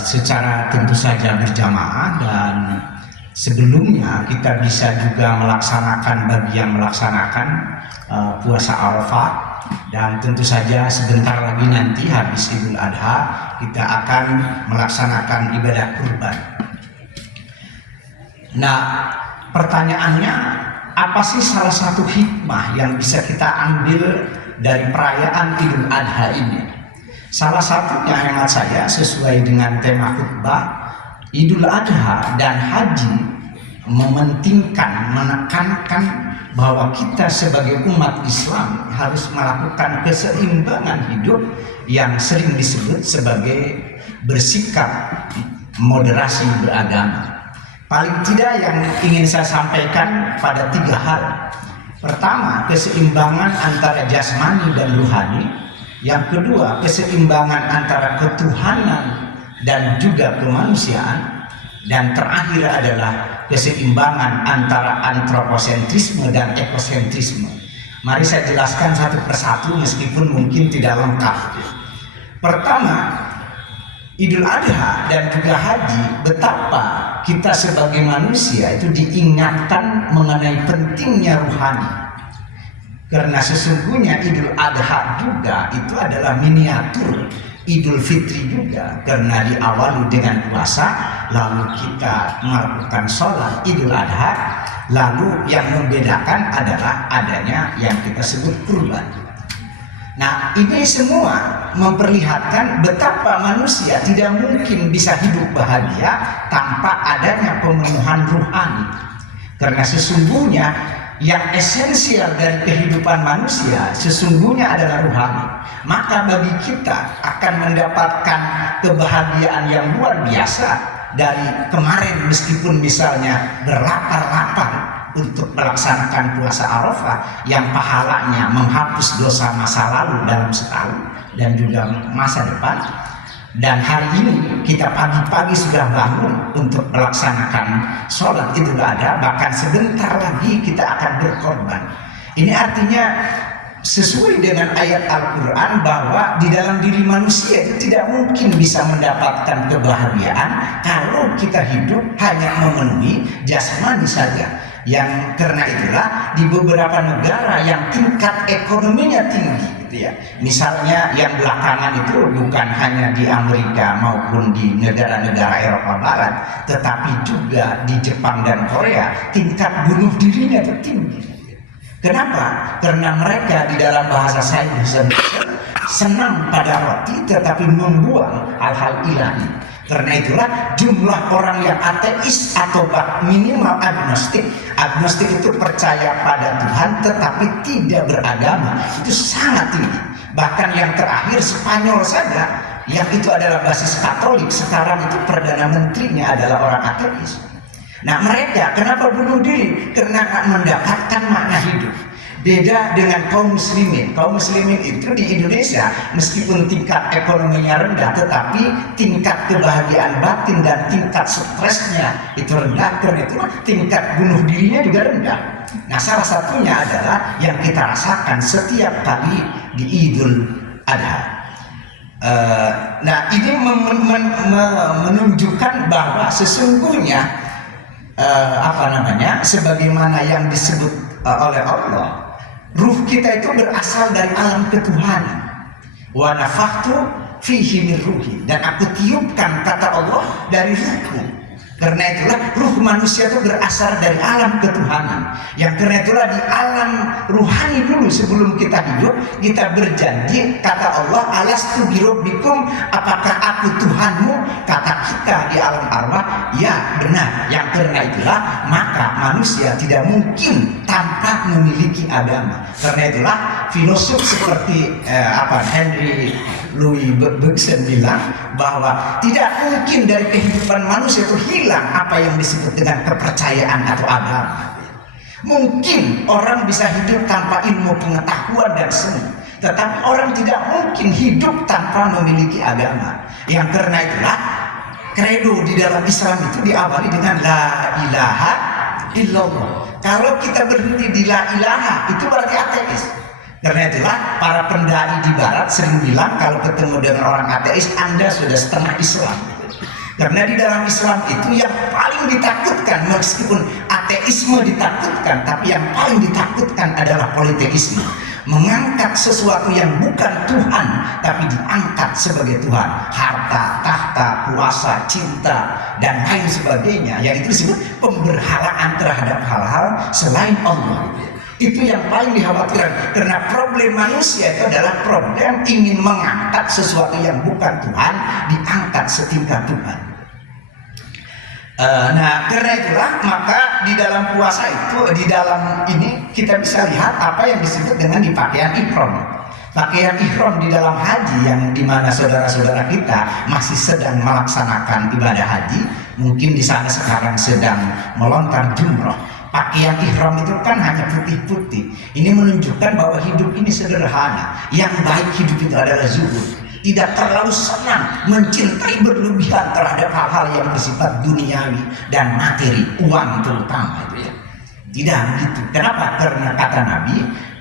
secara tentu saja berjamaah, dan sebelumnya kita bisa juga melaksanakan bagi yang melaksanakan puasa Arafah, dan tentu saja sebentar lagi nanti habis Idul Adha kita akan melaksanakan ibadah kurban. Nah, pertanyaannya, apa sih salah satu hikmah yang bisa kita ambil dari perayaan Idul Adha ini? Salah satunya hemat saya sesuai dengan tema khutbah, Idul Adha dan haji mementingkan, menekankan bahwa kita sebagai umat Islam harus melakukan keseimbangan hidup yang sering disebut sebagai bersikap moderasi beragama. Paling tidak yang ingin saya sampaikan pada 3 hal. Pertama, keseimbangan antara jasmani dan rohani. Yang kedua, keseimbangan antara ketuhanan dan juga kemanusiaan. Dan terakhir adalah keseimbangan antara antroposentrisme dan ekosentrisme. Mari saya jelaskan satu persatu meskipun mungkin tidak lengkap. Pertama, Idul Adha dan juga haji, betapa kita sebagai manusia itu diingatkan mengenai pentingnya ruhani. Karena sesungguhnya Idul Adha juga itu adalah miniatur Idul Fitri juga, karena diawali dengan puasa, lalu kita melakukan sholat Idul Adha, lalu yang membedakan adalah adanya yang kita sebut kurban. Nah, ini semua memperlihatkan betapa manusia tidak mungkin bisa hidup bahagia tanpa adanya pemenuhan ruhani. Karena sesungguhnya yang esensial dari kehidupan manusia sesungguhnya adalah rohani. Maka bagi kita akan mendapatkan kebahagiaan yang luar biasa dari kemarin, meskipun misalnya berlapar-lapar untuk melaksanakan puasa Arafah yang pahalanya menghapus dosa masa lalu dalam setahun dan juga masa depan. Dan hari ini kita pagi-pagi sudah bangun untuk melaksanakan sholat Idul Adha, bahkan sebentar lagi kita akan berkorban. Ini artinya sesuai dengan ayat Al-Quran bahwa di dalam diri manusia itu tidak mungkin bisa mendapatkan kebahagiaan kalau kita hidup hanya memenuhi jasmani saja. Yang karena itulah di beberapa negara yang tingkat ekonominya tinggi gitu ya, misalnya yang belakangan itu bukan hanya di Amerika maupun di negara-negara Eropa Barat, tetapi juga di Jepang dan Korea tingkat bunuh dirinya itu tinggi. Kenapa? Karena mereka di dalam bahasa sains senang pada roti tetapi membuang hal-hal ilahi. Karena itulah jumlah orang yang ateis atau minimal agnostik. Agnostik itu percaya pada Tuhan tetapi tidak beragama, itu sangat tinggi. Bahkan yang terakhir Spanyol saja yang itu adalah basis Katolik, sekarang itu Perdana Menterinya adalah orang ateis. Nah, mereka kenapa bunuh diri? Karena mendapatkan makna hidup. Beda dengan kaum muslimin. Kaum muslimin itu di Indonesia meskipun tingkat ekonominya rendah, tetapi tingkat kebahagiaan batin dan tingkat stresnya itu rendah. Karena itu tingkat bunuh dirinya juga rendah. Nah, salah satunya adalah yang kita rasakan setiap kali di Idul Adha. Nah, ini menunjukkan bahwa sesungguhnya sebagaimana yang disebut oleh Allah, ruh kita itu berasal dari alam ketuhanan. Wa nafakhtu fihi min ruhi, dan aku tiupkan, kata Allah, dari ruhku. Karena itulah ruh manusia itu berasal dari alam ketuhanan. Yang karena itulah di alam ruhani dulu sebelum kita hidup, kita berjanji, kata Allah, alastu birabbikum, apakah aku Tuhanmu? Kata kita di alam arwah, ya benar. Yang karena itulah maka manusia tidak mungkin tanpa memiliki agama. Karena itulah filosof seperti Henry Louis Bergson bilang bahwa tidak mungkin dari kehidupan manusia itu hilang apa yang disebut dengan kepercayaan atau agama. Mungkin orang bisa hidup tanpa ilmu pengetahuan dan seni, tetapi orang tidak mungkin hidup tanpa memiliki agama. Yang karena itulah kredo di dalam Islam itu diawali dengan la ilaha illallah. Kalau kita berhenti di la ilaha, itu berarti ateis. Karena itulah para pendai di barat sering bilang kalau ketemu dengan orang ateis, Anda sudah setengah Islam. Karena di dalam Islam itu yang paling ditakutkan, meskipun ateisme ditakutkan, tapi yang paling ditakutkan adalah politeisme. Mengangkat sesuatu yang bukan Tuhan, tapi diangkat sebagai Tuhan. Harta, tahta, kuasa, cinta, dan lain sebagainya. Yang itu disebut pemberhalaan terhadap hal-hal selain Allah. Itu yang paling dikhawatirkan. Karena problem manusia itu adalah problem ingin mengangkat sesuatu yang bukan Tuhan, diangkat setingkat Tuhan. Nah, karena itulah maka di dalam puasa itu, di dalam ini kita bisa lihat apa yang disebut dengan di pakaian ihram. Pakaian ihram di dalam haji, yang dimana saudara-saudara kita masih sedang melaksanakan ibadah haji, mungkin di sana sekarang sedang melontar jumroh. Pakaian ihram itu kan hanya putih-putih. Ini menunjukkan bahwa hidup ini sederhana. Yang baik hidup itu adalah zuhud. Tidak terlalu senang mencintai berlebihan terhadap hal-hal yang bersifat duniawi dan materi, uang terutama itu ya. Tidak begitu. Kenapa? Karena kata Nabi,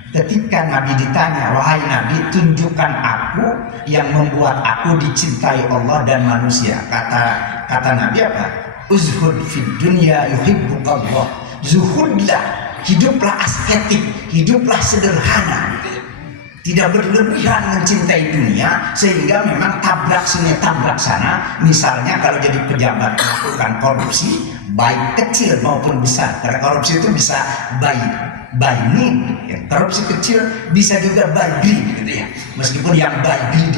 ketika Nabi ditanya, wahai Nabi, tunjukkan aku yang membuat aku dicintai Allah dan manusia. Kata Nabi apa? Uzhud fid dunya yuhibbukallah. Zuhudlah, hiduplah asketik, hiduplah sederhana. Tidak berlebihan mencintai dunia sehingga memang tabrak sini tabrak sana. Misalnya kalau jadi pejabat melakukan korupsi, baik kecil maupun besar. Karena korupsi itu bisa by need, ya. Korupsi kecil bisa juga by greed gitu ya. Meskipun yang by greed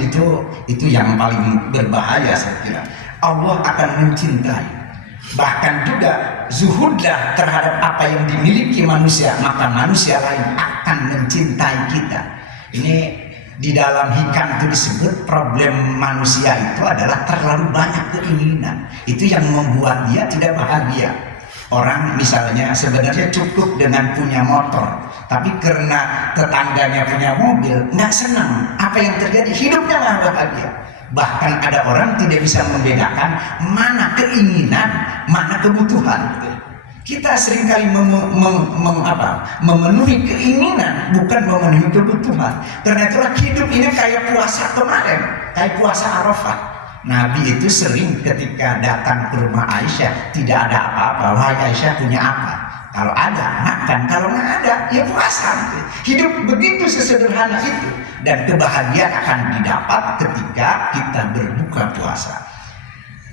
itu yang paling berbahaya saya kira. Allah akan mencintai. Bahkan juga zuhudlah terhadap apa yang dimiliki manusia, maka manusia lain akan mencintai kita. Ini di dalam hikam itu disebut problem manusia itu adalah terlalu banyak keinginan. Itu yang membuat dia tidak bahagia. Orang misalnya sebenarnya cukup dengan punya motor, tapi karena tetangganya punya mobil, nggak senang. Apa yang terjadi? Hidupnya nggak bahagia. Bahkan ada orang tidak bisa membedakan mana keinginan, mana kebutuhan. Kita seringkali memenuhi keinginan, bukan memenuhi kebutuhan. Karena itulah hidup ini kayak puasa kemarin, kayak puasa Arafah. Nabi itu sering ketika datang ke rumah Aisyah, tidak ada apa-apa. Wahai Aisyah, punya apa? Kalau ada, makan. Kalau nggak ada, ya puasa. Hidup begitu sesederhana itu. Dan kebahagiaan akan didapat ketika kita berbuka puasa.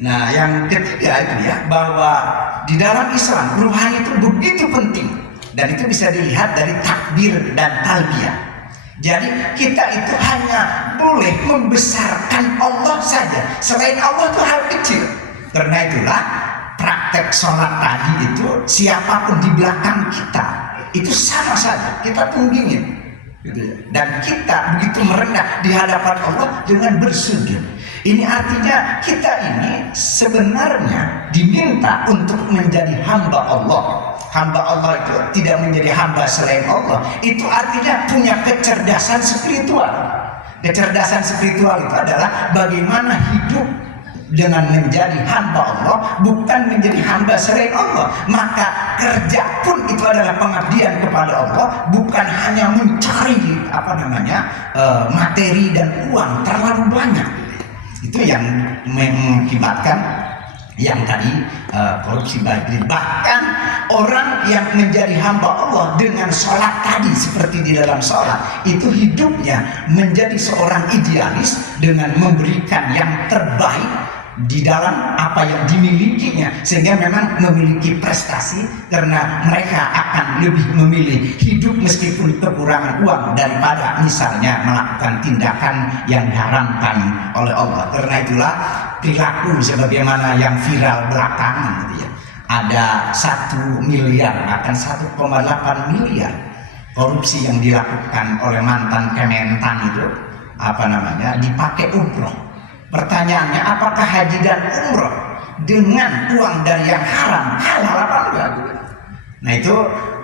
Nah, yang ketiga itu ya, bahwa di dalam Islam ruhani itu begitu penting, dan itu bisa dilihat dari takbir dan talbiyah. Jadi kita itu hanya boleh membesarkan Allah saja, selain Allah itu hal kecil. Karena itulah praktek sholat tadi itu siapapun di belakang kita itu sama saja kita tunggingin, gitu ya. Dan kita begitu merendah di hadapan Allah dengan bersujud. Ini artinya kita ini sebenarnya diminta untuk menjadi hamba Allah. Hamba Allah itu tidak menjadi hamba selain Allah. Itu artinya punya kecerdasan spiritual. Kecerdasan spiritual itu adalah bagaimana hidup dengan menjadi hamba Allah, bukan menjadi hamba selain Allah. Maka kerja pun itu adalah pengabdian kepada Allah, bukan hanya mencari materi dan uang terlalu banyak. Itu yang mengakibatkan yang tadi korupsi badri. Bahkan orang yang menjadi hamba Allah dengan sholat tadi, seperti di dalam sholat, itu hidupnya menjadi seorang idealis dengan memberikan yang terbaik di dalam apa yang dimilikinya, sehingga memang memiliki prestasi karena mereka akan lebih memilih hidup meskipun kekurangan uang daripada misalnya melakukan tindakan yang diharamkan oleh Allah. Karena itulah perilaku sebagaimana yang viral belakangan gitu ya. Ada 1 miliar, bahkan 1,8 miliar korupsi yang dilakukan oleh mantan Kementan itu dipakai umroh. Pertanyaannya, apakah haji dan umroh dengan uang dari yang haram halal apa enggak? Nah, itu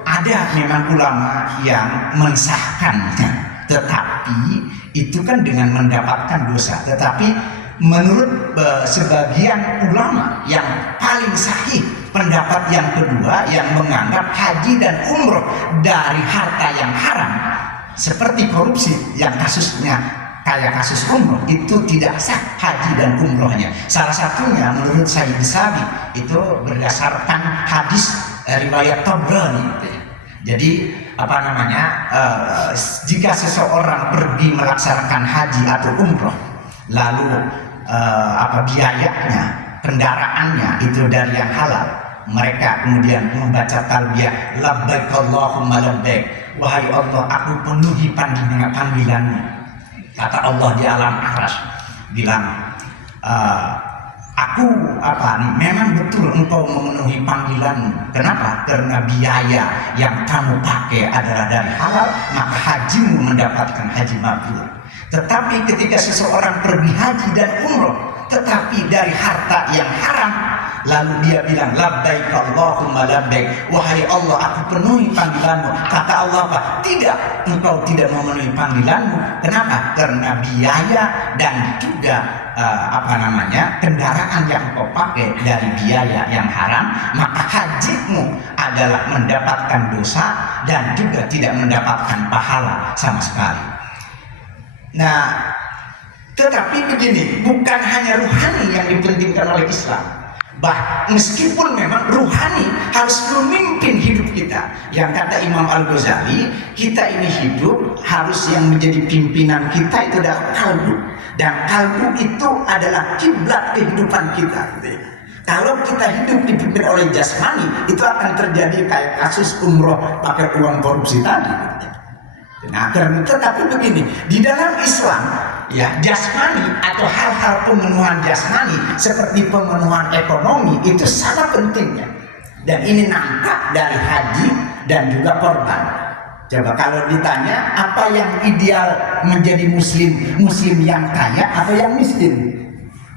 ada memang ulama yang mensahkannya, tetapi itu kan dengan mendapatkan dosa. Tetapi menurut sebagian ulama yang paling sahih, pendapat yang kedua yang menganggap haji dan umroh dari harta yang haram seperti korupsi yang kasusnya kayak kasus umroh, itu tidak sah haji dan umrohnya. Salah satunya menurut Sayyid Sabi itu berdasarkan hadis riwayat Tabrani gitu ya. Jadi jika seseorang pergi melaksanakan haji atau umroh, lalu biayanya, kendaraannya itu dari yang halal, mereka kemudian membaca talbiyah labbaik Allahumma labbaik, wahai Allah aku penuhi panggilanmu. Kata Allah di alam arsy bilang, memang betul engkau memenuhi panggilanmu. Kenapa? Karena biaya yang kamu pakai adalah dari halal, maka hajimu mendapatkan haji mabrur. Tetapi ketika seseorang pergi haji dan umroh tetapi dari harta yang haram, lalu dia bilang labbaik Allahumma labbaik, wahai Allah aku penuhi panggilanmu. Kata Allah apa? Tidak, engkau tidak memenuhi panggilanmu. Kenapa? Karena biaya dan juga kendaraan yang kau pakai dari biaya yang haram, maka hajimu adalah mendapatkan dosa dan juga tidak mendapatkan pahala sama sekali. Nah, tetapi begini, bukan hanya ruhani yang dipentingkan oleh Islam. Meskipun memang ruhani harus memimpin hidup kita. Yang kata Imam Al-Ghazali, kita ini hidup harus yang menjadi pimpinan kita itu adalah kalbu. Dan kalbu itu adalah kiblat kehidupan kita. Kalau kita hidup dipimpin oleh jasmani, itu akan terjadi kayak kasus umroh pakai uang korupsi tadi. Nah, tetapi begini, di dalam Islam, ya, jasmani atau hal-hal pemenuhan jasmani seperti pemenuhan ekonomi itu sangat pentingnya. Dan ini nampak dari haji dan juga korban. Coba kalau ditanya apa yang ideal menjadi muslim yang kaya atau yang miskin?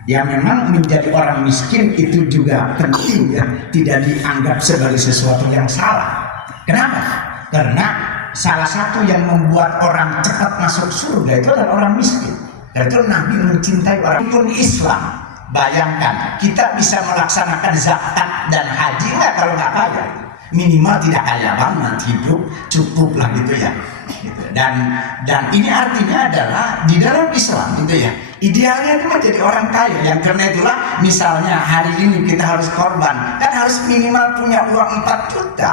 Ya memang menjadi orang miskin itu juga penting ya, tidak dianggap sebagai sesuatu yang salah. Kenapa? Karena salah satu yang membuat orang cepat masuk surga itu adalah orang miskin. Dan itu Nabi mencintai orang pun Islam. Bayangkan kita bisa melaksanakan zakat dan haji nggak kalau nggak kaya? Minimal tidak kaya banget, hidup cukup lah gitu ya. Dan ini artinya adalah di dalam Islam gitu ya. Idealnya itu menjadi orang kaya. Yang karena itulah misalnya hari ini kita harus korban, kan harus minimal punya uang 4 juta.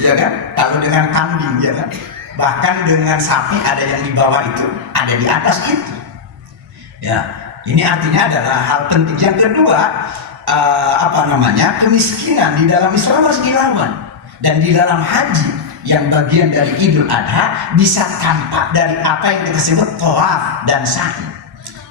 Ya kan? Kalau dengan kambing ya kan? Bahkan dengan sapi ada yang di bawah itu, ada di atas itu. Ya, ini artinya adalah hal penting. Yang kedua, kemiskinan di dalam Islam harus dilawan. Dan di dalam haji yang bagian dari Idul Adha bisa tampak dari apa yang kita sebut tawaf dan sa'i.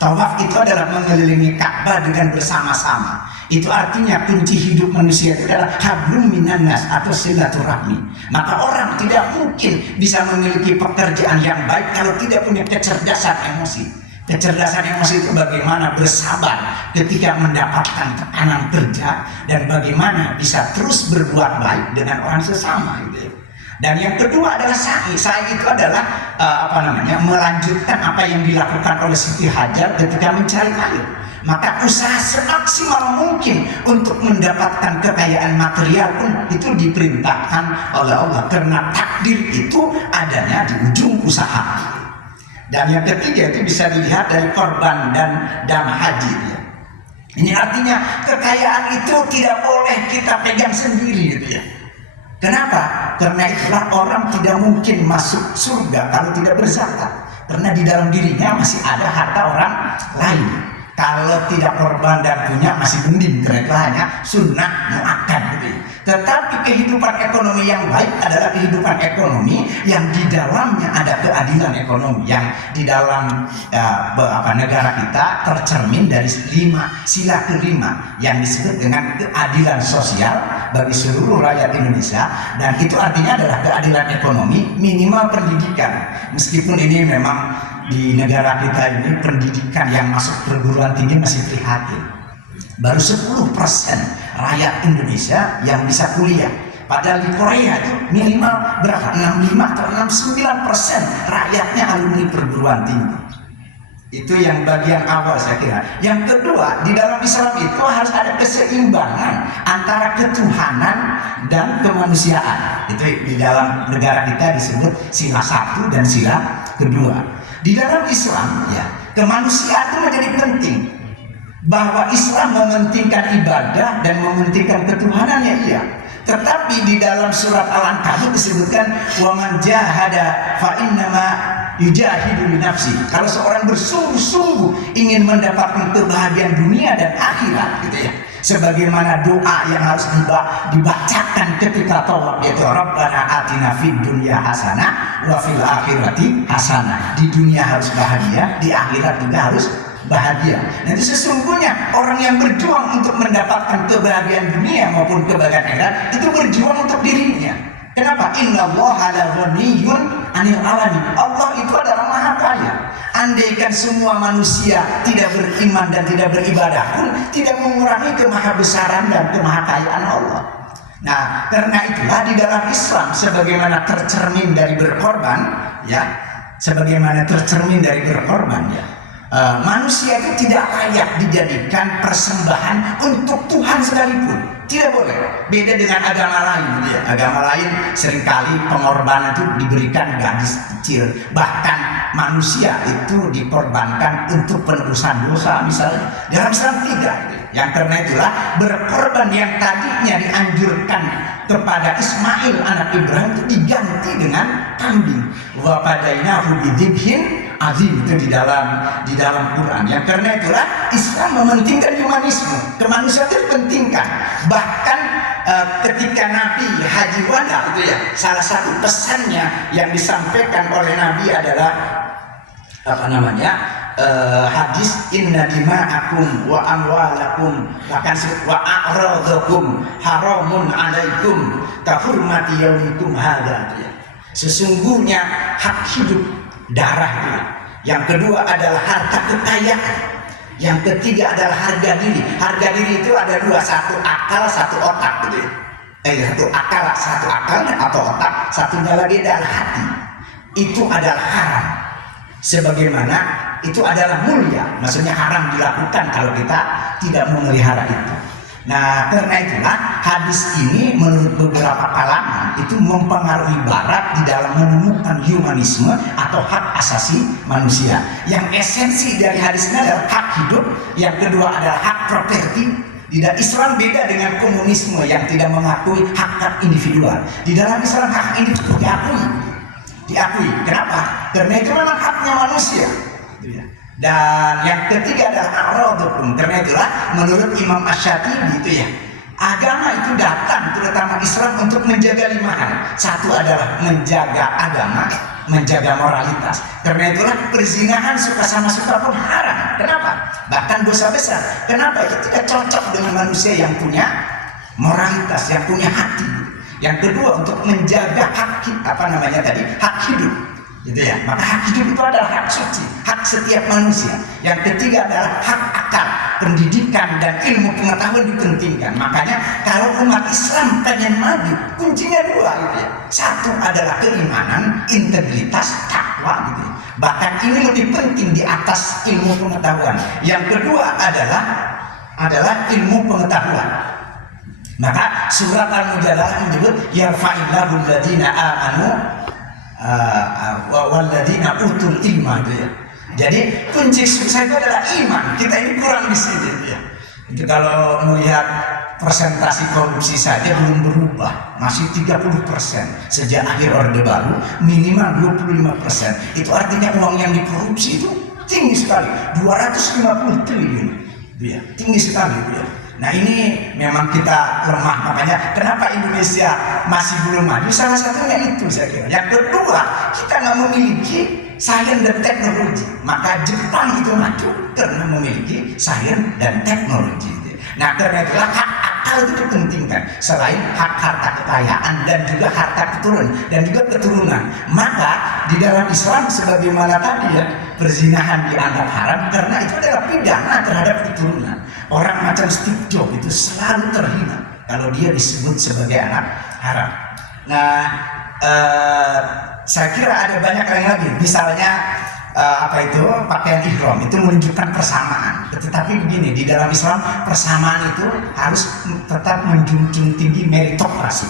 Tawaf itu adalah mengelilingi Ka'bah dengan bersama-sama. Itu artinya kunci hidup manusia itu adalah hablum minan nas atau silaturahmi. Maka orang tidak mungkin bisa memiliki pekerjaan yang baik kalau tidak punya kecerdasan emosi. Kecerdasan emosi itu bagaimana bersabar ketika mendapatkan tekanan kerja dan bagaimana bisa terus berbuat baik dengan orang sesama gitu. Dan yang kedua adalah sa'i. Sa'i itu adalah melanjutkan apa yang dilakukan oleh Siti Hajar ketika mencari air. Maka usaha semaksimal mungkin untuk mendapatkan kekayaan material pun itu diperintahkan oleh Allah, karena takdir itu adanya di ujung usaha. Dan yang ketiga itu bisa dilihat dari korban dan dam haji. Ini artinya kekayaan itu tidak boleh kita pegang sendiri gitu ya. Kenapa? Karena itulah orang tidak mungkin masuk surga kalau tidak berzakat. Karena di dalam dirinya masih ada harta orang lain. Kalau tidak korban dan punya masih mending, karena hanya sunnah muakkad gitu. Tetapi kehidupan ekonomi yang baik adalah kehidupan ekonomi yang di dalamnya ada keadilan ekonomi, yang di dalam negara kita tercermin dari sila kelima yang disebut dengan keadilan sosial bagi seluruh rakyat Indonesia. Dan itu artinya adalah keadilan ekonomi, minimal pendidikan. Meskipun ini memang di negara kita ini pendidikan yang masuk perguruan tinggi masih prihatin. Baru 10% rakyat Indonesia yang bisa kuliah. Padahal di Korea itu minimal berapa? 65 atau 69% rakyatnya alumni perguruan tinggi. Itu yang bagian awal saya kira. Yang kedua, di dalam Islam itu harus ada keseimbangan antara ketuhanan dan kemanusiaan. Itu di dalam negara kita disebut sila satu dan sila kedua. Di dalam Islam ya, kemanusiaan itu menjadi penting. Bahwa Islam mementingkan ibadah dan mementingkan ketuhanannya, iya. Tetapi di dalam surat Al-Ankabut disebutkan wa man jahada fa innama yujahidu li nafsi. Kalau seorang bersungguh-sungguh ingin mendapatkan kebahagiaan dunia dan akhirat gitu ya. Sebagaimana doa yang harus dibacakan ketika tawaf, yaitu Rabbana atina fid dunya hasanah wa fil akhirati hasanah. Di dunia harus bahagia, di akhirat juga harus bahagia. Nanti sesungguhnya orang yang berjuang untuk mendapatkan kebahagiaan dunia maupun kebahagiaan akhirat itu berjuang untuk dirinya. Kenapa? Innallaha la ghaniyyun 'anil 'alamin. Allah itu adalah Maha Kaya. Andaikan semua manusia tidak beriman dan tidak beribadah pun tidak mengurangi kemahabesaran dan kemahakayaan Allah. Nah, karena itulah di dalam Islam sebagaimana tercermin dari berkorban, ya, sebagaimana tercermin dari berkorban, ya. Manusia itu tidak layak dijadikan persembahan untuk Tuhan sekalipun. Tidak boleh. Beda dengan agama lain. Ya. Agama lain seringkali pengorbanan itu diberikan gadis kecil. Bahkan manusia itu dikorbankan untuk penebusan dosa misalnya. Dalam Islam tidak. Yang karena itulah berkorban yang tadinya dianjurkan kepada Ismail anak Ibrahim itu diganti dengan kambing. Wa fadainahu bidzibhin azim, itu di dalam Quran. Yang karena itulah Islam mementingkan humanisme, kemanusiaan dipentingkan. Bahkan ketika Nabi Haji Wada itu ya, salah satu pesannya yang disampaikan oleh Nabi adalah hadis inna dima'akum wa amwalakum bahkan wa a'radakum haramun alaikum kahurmati yaumikum hadza. Sesungguhnya hak hidup, darah itu. Yang kedua adalah harta kekayaan. Yang ketiga adalah harga diri. Harga diri itu ada dua, satu akal, satu otak gitu ya. Satu akal atau otak, satunya lagi adalah hati. Itu adalah haram. Sebagaimana itu adalah mulia, maksudnya haram dilakukan kalau kita tidak memelihara itu. Nah, karena itulah hadis ini menurut beberapa kalangan itu mempengaruhi Barat di dalam menemukan humanisme atau hak asasi manusia. Yang esensi dari hadis ini adalah hak hidup, yang kedua adalah hak properti. Di dalam Islam beda dengan komunisme yang tidak mengakui hak-hak individual. Di dalam Islam hak individu diakui. Kenapa? Karena itu memang haknya manusia. Dan yang ketiga adalah a'radukum. Karena itulah menurut Imam Asy-Syafi'i itu ya, agama itu datang terutama Islam untuk menjaga 5 hal. Satu adalah menjaga agama, menjaga moralitas. Karena itulah perzinahan suka sama suka pun haram. Kenapa? Bahkan dosa besar. Kenapa? Itu tidak cocok dengan manusia yang punya moralitas, yang punya hati. Yang kedua untuk menjaga hak hak hidup. Gitu ya. Maka hak hidup itu adalah hak suci, hak setiap manusia. Yang ketiga adalah hak akal, pendidikan dan ilmu pengetahuan dipentingkan. Makanya kalau umat Islam pengen maju, kuncinya 2 gitu ya. Satu adalah keimanan, integritas, takwa gitu ya. Bahkan ini lebih penting di atas ilmu pengetahuan. Yang kedua adalah ilmu pengetahuan. Maka surat Al-Mujadalah menyebut yarfa'illahu alladziina aamanu walladzina utul ilma itu ya. Jadi kunci sukses itu adalah iman. Kita ini kurang di sini ya. Itu kalau melihat persentase korupsi saja belum berubah, masih 30% sejak akhir Orde Baru, minimal 25%. Itu artinya uang yang dikorupsi itu tinggi sekali, 250 triliun. Itu ya, tinggi sekali itu ya. Nah ini memang kita lemah, makanya kenapa Indonesia masih belum maju, salah satunya itu saya kira. Yang kedua, kita nggak memiliki sains dan teknologi. Maka Jepang itu maju karena memiliki sains dan teknologi. Nah karena itulah hak akal itu dipentingkan, selain hak harta kekayaan dan juga harta keturunan dan juga keturunan. Maka di dalam Islam sebagaimana tadi ya, perzinahan dianggap haram karena itu adalah pidana terhadap keturunan. Orang macam Steve Jobs itu selalu terhina kalau dia disebut sebagai anak haram. Nah, saya kira ada banyak yang lagi. Misalnya pakaian ihram itu menunjukkan persamaan. Tetapi begini, di dalam Islam persamaan itu harus tetap menjunjung tinggi meritokrasi.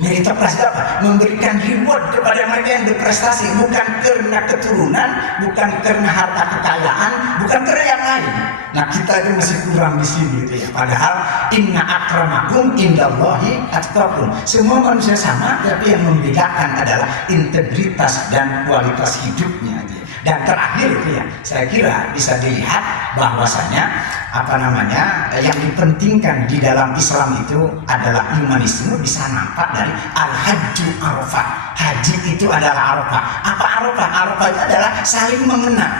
Meritokrasi apa? Memberikan reward kepada mereka yang berprestasi, bukan karena keturunan, bukan karena harta kekayaan, bukan karena yang lain. Nah, kita itu masih kurang di sini gitu ya. Padahal inna akramakum indallahi atqakum. Semua manusia sama, tapi yang membedakan adalah integritas dan kualitas hidupnya. Dan terakhir itu ya, saya kira bisa dilihat bahwasanya yang dipentingkan di dalam Islam itu adalah humanisme, bisa nampak dari al-hajju arafah. Haji itu adalah arafah. Apa arafah? Arafah itu adalah saling mengenal.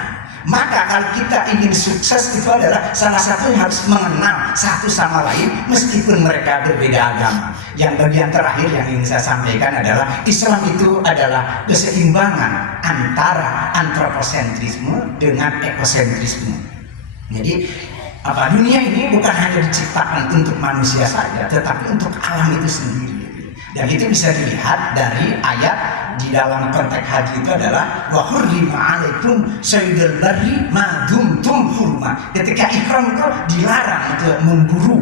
Maka kalau kita ingin sukses itu adalah salah satu yang harus mengenal satu sama lain meskipun mereka berbeda agama. Yang bagian terakhir yang ingin saya sampaikan adalah Islam itu adalah keseimbangan antara antroposentrisme dengan ekosentrisme. Jadi dunia ini bukan hanya diciptakan untuk manusia saja, tetapi untuk alam itu sendiri. Dan itu bisa dilihat dari ayat di dalam konteks haji itu adalah wa hurrima 'alaikum saydul barri ma dumtum hurma. Ketika ihram itu dilarang untuk memburu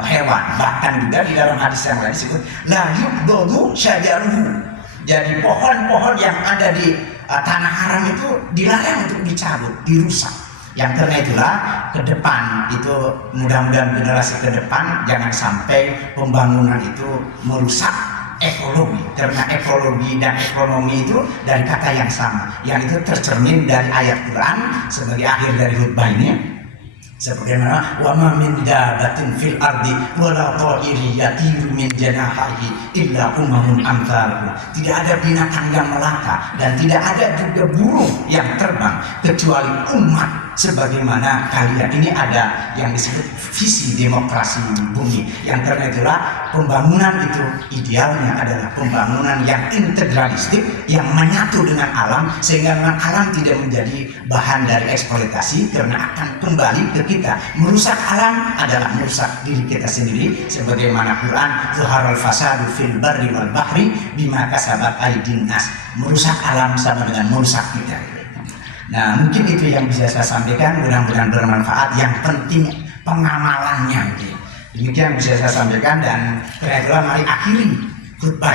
hewan. Bahkan juga di dalam hadis yang lain disebut la yuqdadu syajaruhu. Jadi pohon-pohon yang ada di tanah haram itu dilarang untuk dicabut, dirusak. Yang karena itulah ke depan itu mudah-mudahan generasi ke depan jangan sampai pembangunan itu merusak ekologi, karena ekologi dan ekonomi itu dari kata yang sama, yang itu tercermin dari ayat Quran sebagai akhir dari khutbah ini. Sebagaimana wa ma min dabatin fil ardi wala ta'iri yatiru min janahihi illa umamun amsalukum. Tidak ada binatang yang melata dan tidak ada juga burung yang terbang kecuali umat sebagaimana kalian. Ini ada yang disebut visi demokrasi bumi. Yang karena itulah pembangunan itu idealnya adalah pembangunan yang integralistik, yang menyatu dengan alam sehingga dengan alam tidak menjadi bahan dari eksploitasi, karena akan kembali ke kita. Merusak alam adalah merusak diri kita sendiri, sebagaimana Quran zuharal fasadu fil barri wal bahri bima kasabat aydin nas. Merusak alam sama dengan merusak kita. Nah, mungkin itu yang bisa saya sampaikan, mudah-mudahan bermanfaat. Yang penting pengamalannya. Demikian bisa saya sampaikan, dan terakhir mari akhiri khutbah